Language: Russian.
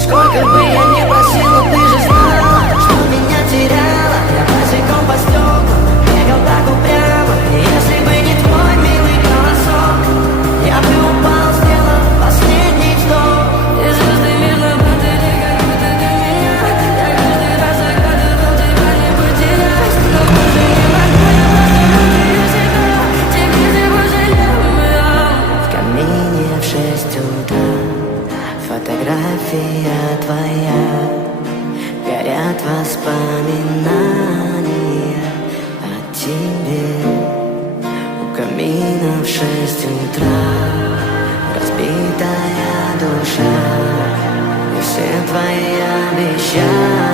Сколько бы я ни просила, ты же знала, что меня теряла. Я босиком по стеклам бегал так упрямо. Если бы не твой милый голосок, я бы упал, сделав последний вздох. И звезды мирно падали, как будто для меня. Я каждый раз загадывал тебя не потерять. Но больше не могу, я просто мучаю себя. Теперь ты пожалел. В камине в 6 утра фотография твоя, горят воспоминания о тебе. У камина в 6 утра разбитая душа, и все твои обещания